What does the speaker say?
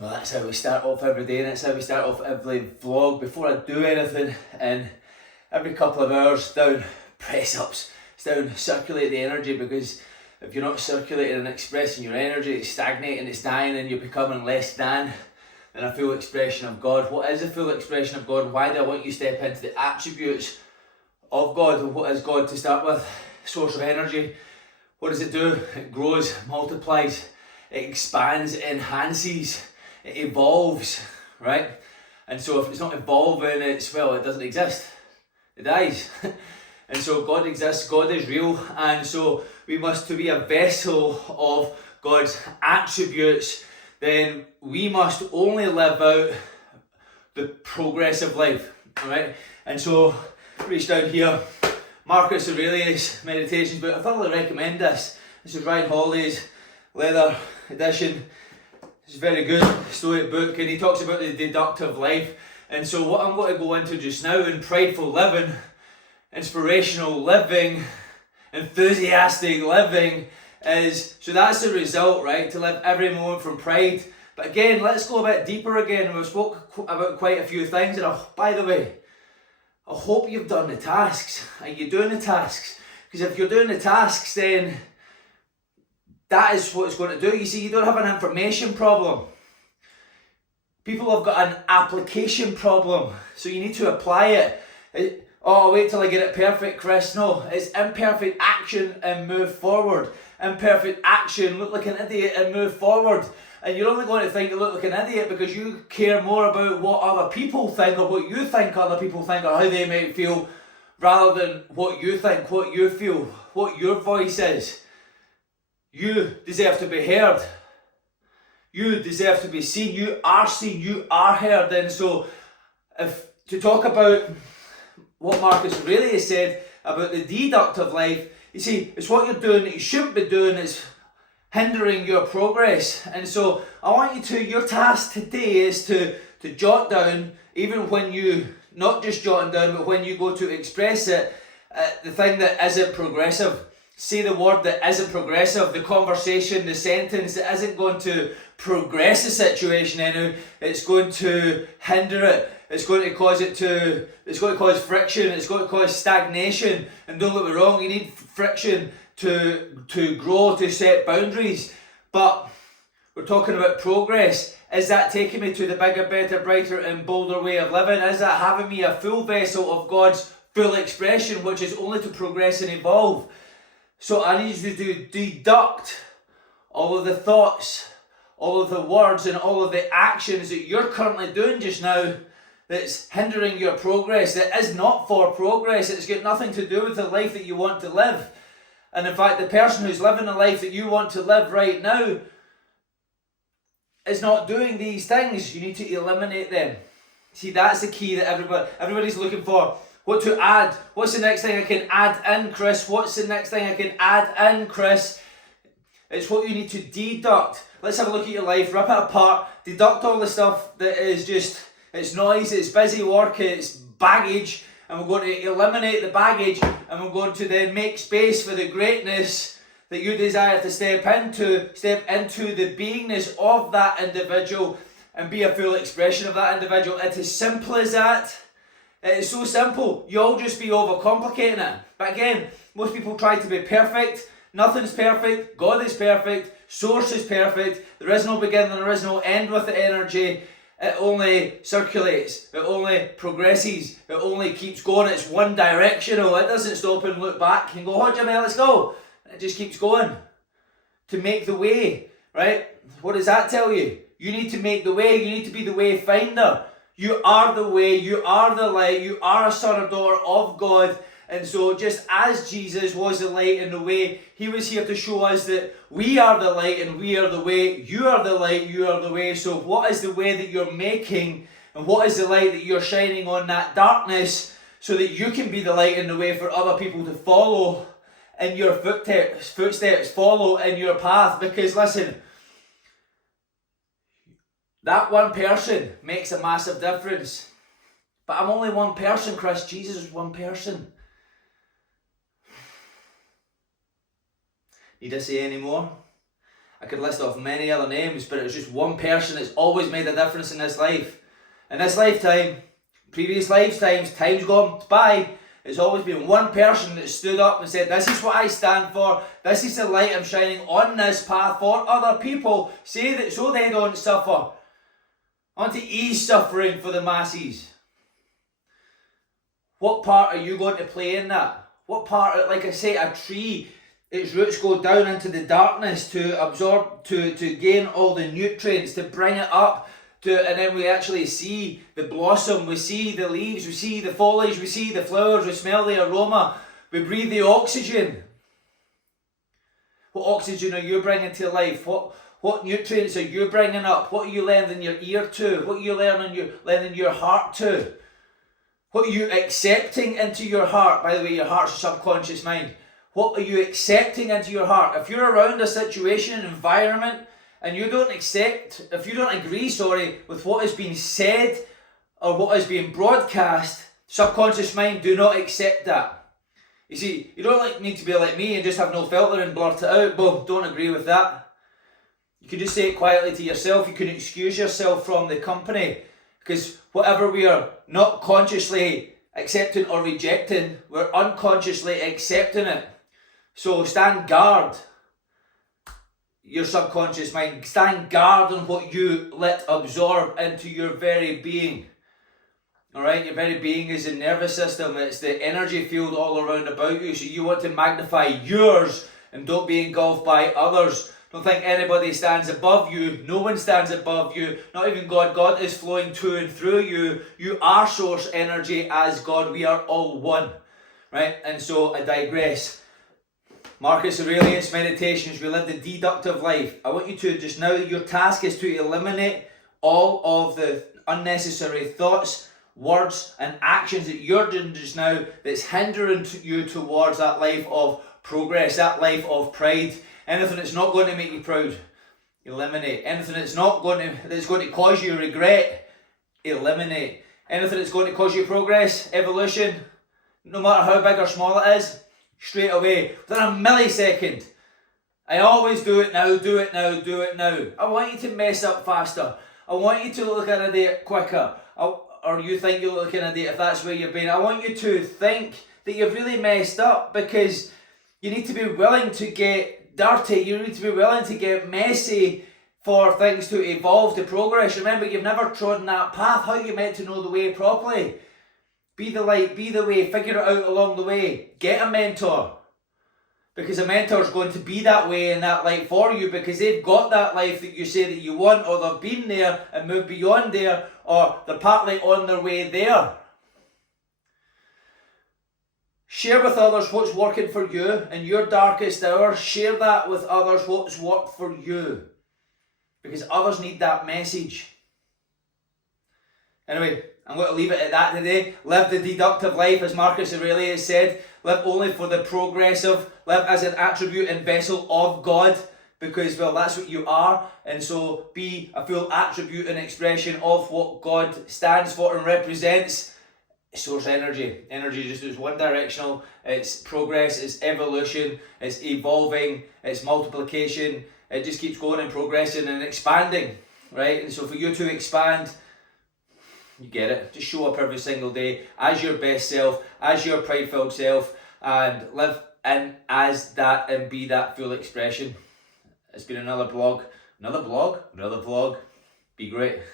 Well, that's how we start off every day, and that's how we start off every vlog. Before I do anything, and every couple of hours, down press-ups, it's down circulate the energy, because if you're not circulating and expressing your energy, it's stagnating, it's dying, and you're becoming less than a full expression of God. What is a full expression of God? Why do I want you to step into the attributes of God? What is God to start with? Source of energy. What does it do? It grows, multiplies, it expands, it enhances, it evolves, right? And so if it's not evolving, it doesn't exist. It dies. And so God exists, God is real, and so we must, to be a vessel of God's attributes, then we must only live out the progressive life, right? And so, reach down here, Marcus Aurelius Meditations book. I thoroughly recommend this. This is Ryan Holidday's leather edition. It's a very good Stoic book, and he talks about the deductive life. And so what I'm going to go into just now in prideful living, inspirational living, enthusiastic living, is, so that's the result, right? To live every moment from pride. But again, let's go a bit deeper again. We've spoke about quite a few things, and by the way, I hope you've done the tasks. Are you doing the tasks? Because if you're doing the tasks, then that is what it's going to do. You see, you don't have an information problem. People have got an application problem. So you need to apply it. Oh, wait till I get it perfect, Chris. No, it's imperfect action and move forward. Imperfect action, look like an idiot and move forward. And you're only going to think you look like an idiot because you care more about what other people think, or what you think other people think, or how they might feel, rather than what you think, what you feel, what your voice is. You deserve to be heard. You deserve to be seen. You are seen. You are heard. And so, if to talk about what Marcus Aurelius said about the deductive life, you see, it's what you're doing that you shouldn't be doing is hindering your progress. And so I want you to, your task today is to jot down, even when you, not just jotting down, but when you go to express it, the thing that isn't progressive. Say the word that isn't progressive, the conversation, the sentence that isn't going to progress the situation anyway. It's going to hinder it. It's going to cause friction. It's going to cause stagnation. And don't get me wrong, you need friction to grow, to set boundaries. But we're talking about progress. Is that taking me to the bigger, better, brighter and bolder way of living? Is that having me a full vessel of God's full expression, which is only to progress and evolve? So I need you to deduct all of the thoughts, all of the words and all of the actions that you're currently doing just now that's hindering your progress, that is not for progress. It's got nothing to do with the life that you want to live. And in fact, the person who's living the life that you want to live right now is not doing these things. You need to eliminate them. See, that's the key that everybody's looking for. What to add? What's the next thing I can add in, Chris? What's the next thing I can add in, Chris? It's what you need to deduct. Let's have a look at your life, rip it apart, deduct all the stuff that is just, it's noise, it's busy work, it's baggage, and we're going to eliminate the baggage, and we're going to then make space for the greatness that you desire to step into the beingness of that individual and be a full expression of that individual. It's as simple as that. It is so simple. You'll just be overcomplicating it. But again, most people try to be perfect. Nothing's perfect. God is perfect. Source is perfect. There is no beginning, there is no end with the energy. It only circulates. It only progresses. It only keeps going. It's one directional. It doesn't stop and look back and go, oh, Jimmy, let's go. It just keeps going. To make the way, right? What does that tell you? You need to make the way. You need to be the way finder. You are the way, you are the light, you are a son or daughter of God. And so just as Jesus was the light and the way, he was here to show us that we are the light and we are the way. You are the light, you are the way. So what is the way that you're making, and what is the light that you're shining on that darkness, so that you can be the light and the way for other people to follow in your footsteps, follow in your path. Because listen, that one person makes a massive difference. But I'm only one person, Chris. Jesus is one person. Need I say any more? I could list off many other names, but it was just one person that's always made a difference in this life. In this lifetime, previous lifetimes, times gone by, it's always been one person that stood up and said, this is what I stand for, this is the light I'm shining on this path for other people, say that so they don't suffer. I want to ease suffering for the masses. What part are you going to play in that? What part, like I say, a tree, its roots go down into the darkness to absorb, to gain all the nutrients, to bring it up, and then we actually see the blossom, we see the leaves, we see the foliage, we see the flowers, we smell the aroma, we breathe the oxygen. What oxygen are you bringing to life? What nutrients are you bringing up? What are you lending your ear to? What are you lending your heart to? What are you accepting into your heart? By the way, your heart's a subconscious mind. What are you accepting into your heart? If you're around a situation, an environment, and you don't accept, if you don't agree, with what is being said or what is being broadcast, subconscious mind, do not accept that. You see, you don't need to be like me and just have no filter and blurt it out. Boom, don't agree with that. You can just say it quietly to yourself. You can excuse yourself from the company, because whatever we are not consciously accepting or rejecting, we're unconsciously accepting it. So stand guard. Your subconscious mind, stand guard on what you let absorb into your very being. Alright, your very being is the nervous system, it's the energy field all around about you, so you want to magnify yours and don't be engulfed by others. Don't think anybody stands above you, no one stands above you, not even God. God is flowing to and through you. You are source energy as God, we are all one. Right, and so I digress. Marcus Aurelius Meditations, we live the deductive life. I want you to just now, your task is to eliminate all of the unnecessary thoughts, words and actions that you're doing just now that's hindering you towards that life of progress, that life of pride. Anything that's not going to make you proud, eliminate. Anything that's going to cause you regret, eliminate. Anything that's going to cause you progress, evolution, no matter how big or small it is, straight away, within a millisecond. I always do it now, do it now, do it now. I want you to mess up faster. I want you to look at a date quicker. Or you think you'll look at a date if that's where you've been. I want you to think that you've really messed up, because you need to be willing to get dirty. You need to be willing to get messy for things to evolve, to progress. Remember, you've never trodden that path. How are you meant to know the way properly? Be the light, be the way, figure it out along the way. Get a mentor. Because a mentor is going to be that way and that light for you, because they've got that life that you say that you want, or they've been there and moved beyond there, or they're partly on their way there. Share with others what's working for you in your darkest hour. Share that with others, what's worked for you. Because others need that message. Anyway, I'm going to leave it at that today. Live the deductive life, as Marcus Aurelius said. Live only for the progressive. Live as an attribute and vessel of God. Because, well, that's what you are. And so be a full attribute and expression of what God stands for and represents. Source energy. Energy just is one directional. It's progress, it's evolution, it's evolving, it's multiplication. It just keeps going and progressing and expanding, right? And so for you to expand, you get it. Just show up every single day as your best self, as your pride-filled self, and live in as that and be that full expression. It's been another vlog. Be great.